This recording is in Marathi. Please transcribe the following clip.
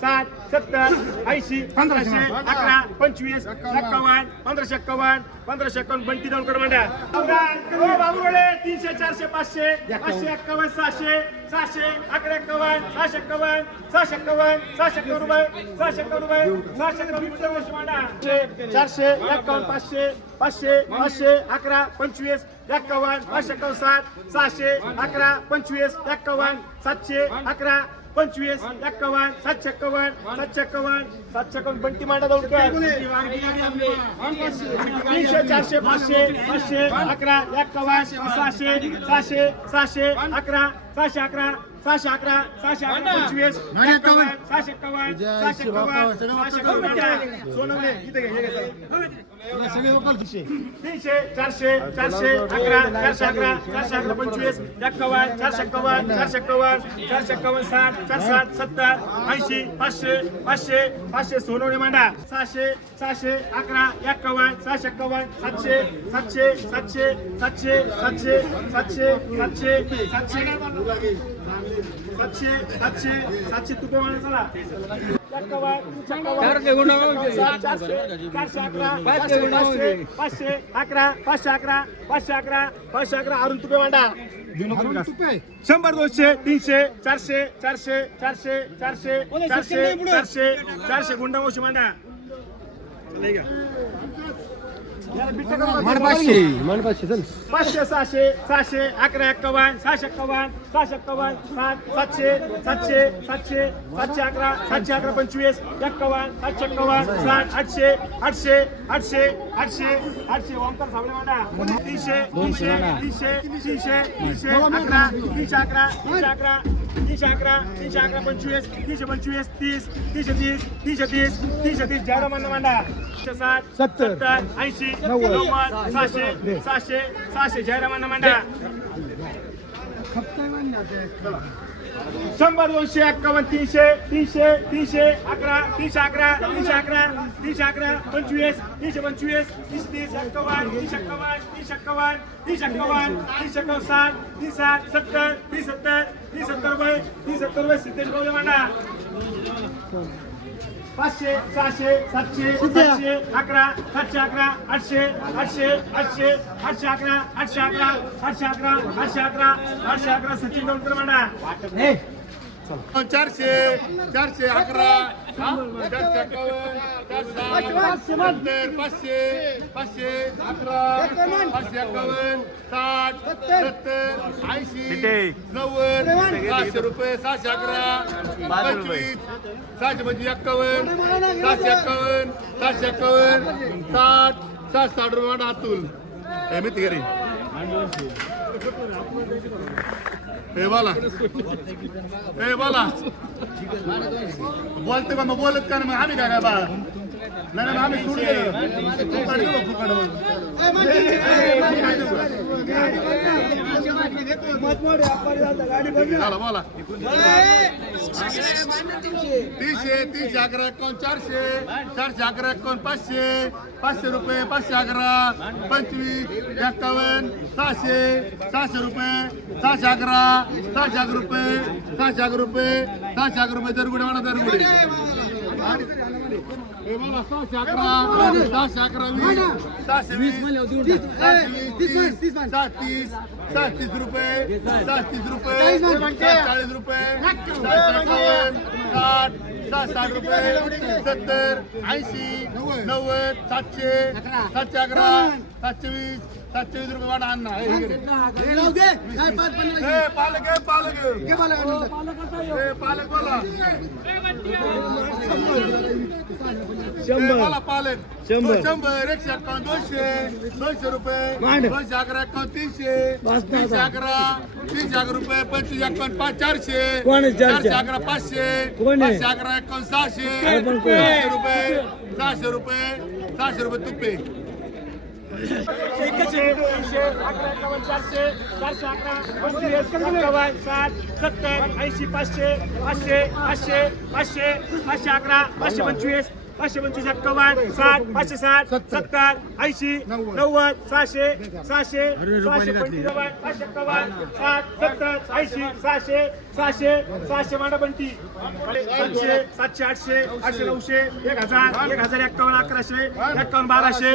साठ सत्तर ऐंशी पंधराशे. अकरा पंचवीस एक्कावन्न पंधराशे एक्कावन्न पंधराशे एक्कावन्न बंटी दौडकर म्हणा बाबूकडे तीनशे चारशे पाचशे पाचशे एक्कावन्न सहाशे सहाशे अकरा एक्कावन्न सहाशे एक्कावन्न सहाशे एक्कावन्न सहाशे एक्कावन्न रुपये सहाशे एक्कावन्न रुपये सहाशे एक्कावन्न वर्ष म्हणा चारशे एक्कावन्न पाचशे पाचशे पाचशे अकरा पंचवीस एक्कावन्न पाचशे एक्कावन्न साठ सहाशे अकरा पंचवीस एक्कावन्न सातशे अकरा पंचवीस एक्कावन्न सातशे एक्कावन्न सातशे एक्कावन्न सातशे एक्कावन्न बंटी मांडा दौडकर तीनशे चारशे पाचशे पाचशे अकरा एक्कावन्न सहाशे सहाशे सहाशे अकरा सहाशे अकरा. सहाशे अकरा सहाशे अकरा पंचवीस. एक्कावन्न सहाशे एक्कावन्न सहाशे एक्कावन्न इथे सर. तीनशे चारशे चारशे अकरा चारशे अकरा चारशे अकरा पंचवीस एक्कावन्न चारशे एक्कावन्न चारशे एक्कावन्न चारशे एक्कावन्न साठ चार साठ सत्तर ऐंशी पाचशे पाचशे पाचशे सोनवणे मांडा. सहाशे सहाशे अकरा एक्कावन्न सहाशे एक्कावन्न सातशे सातशे सातशे सातशे सातशे सातशे सातशे सातशे. सातशे सातशे सातशे तुका म्हणा चला चारशे चारशे अकरा पाचशे पाचशे पाचशे अकरा पाचशे अकरा पाचशे अकरा पाचशे अकरा अरुण तुपे मांडा शंभर दोनशे तीनशे चारशे चारशे चारशे चारशे चारशे चारशे चारशे गुंडा मोशी मांडा चला, पाचशे सहाशे सहाशे अकरा एक्कावन्न सहाशे एक्कावन्न सहाशे एक्कावन्न सात सातशे सातशे सातशे सातशे अकरा सातशे अकरा पंचवीस एक्कावन्न सातशे एक्कावन्न साठ आठशे आठशे आठशे आठशे आठशे. ओंकार साबळे मांडा तीनशे तीनशे तीनशे तीनशे तीनशे अकरा तीनशे अकरा तीनशे अकरा तीनशे अकरा तीनशे अकरा पंचवीस तीनशे पंचवीस तीस तीनशे तीस तीनशे तीस तीनशे तीस. जाडा मांडा. मांडा साठ सत्तर ऐंशी नव्वद सहाशे सहाशे सहाशे. जयरामांना मांडा. शंभर दोनशे एक्कावन्न तीनशे तीनशे तीनशे अकरा तीनशे अकरा तीनशे अकरा तीनशे अकरा पंचवीस तीनशे पंचवीस तीस तीस एक्कावन्न तीस एक्कावन्न तीस एक्कावन्न तीस एक्कावन्न तीस एक्कावन्न सात तीस सात सत्तर तीस सत्तर तीस सत्तर रुपये तीस सत्तर रुपये सिद्धेश भाऊ मांडा. पाचशे सहाशे सातशे सातशे अकरा सातशे अकरा आठशे आठशे आठशे आठशे अकरा आठशे अकरा आठशे अकरा आठशे अकरा आठशे अकरा सचिन डोंकर म्हणा चारशे चारशे अकरा चारशे चारशे पाचशे पाचशे अकरा पाचशे अकावन्न साठ सत्तर. ऐंशी नव्वद सहाशे रुपये सहाशे अकरा पंचवीस सहाशे पंचवीस एक्कावन्न सहाशे एक्कावन्न सहाशे एक्कावन्न साठ साठ साठ रुपये अतुल. मिळते घरी. हे बोला. हे बोला. बोलते का मग? बोलत का मग? आम्ही काय काय बा. नाही नाही, आम्ही सोडून दिलं. फुकट फुकट तीनशे तीनशे अकरा एकावन्न चारशे. चारशे अकरा एकावन्न पाचशे. पाचशे रुपये पाचशे अकरा. पंचवीस एक्कावन्न सहाशे. सहाशे रुपये सहाशे अकरा. सहाशे अकरा रुपये सहाशे अकरा रुपये सहाशे अकरा रुपये. दरगुडे म्हणा दरगुडे. सहाशे अकरा सहाशे अकरा वीस सहाशे वीस सहाशे वीस तीस सात तीस रुपये सात रुपये सात चाळीस रुपये साठ सात साठ रुपये सत्तर ऐंशी नव्वद सातशे सातशे अकरा सातशे वीस सातशे वीस रुपये वाटा अन्ना हे घे रे. ए, पालक पालक. पालक बोला. पालक. शंभर. शंभर एकशे अकावन्न दोनशे. दोनशे रुपये. दोनशे अकरा अकावन्न तीनशे. तीनशे अकरा तीनशे अकरा रुपये. पंचवीस अकावन्न पाच चारशे. चारशे? अकरा पाचशे. पाचशे अकरा सहाशे. सहाशे रुपये. सहाशे रुपये. सहाशे रुपये तुपे. एकशे तीनशे अकरा एकावन्न चारशे चारशे अकरा पंचवीस एक्कावन्न साठ सत्तर ऐंशी पाचशे पाचशे पाचशे पाचशे पाचशे अकरा पाचशे पंचवीस पाचशे पंचवीस एक्कावन्न साठ पाचशे साठ सत्तर ऐंशी नव्वद सहाशे सहाशे सहाशे पंचवीस पाचशे एक्कावन्न साठ सत्तर ऐंशी सहाशे सहाशे सहाशे मांडा बंटी सातशे सातशे आठशे आठशे नऊशे एक हजार एक हजार एक्कावन्न अकराशे एक्कावन्न बाराशे.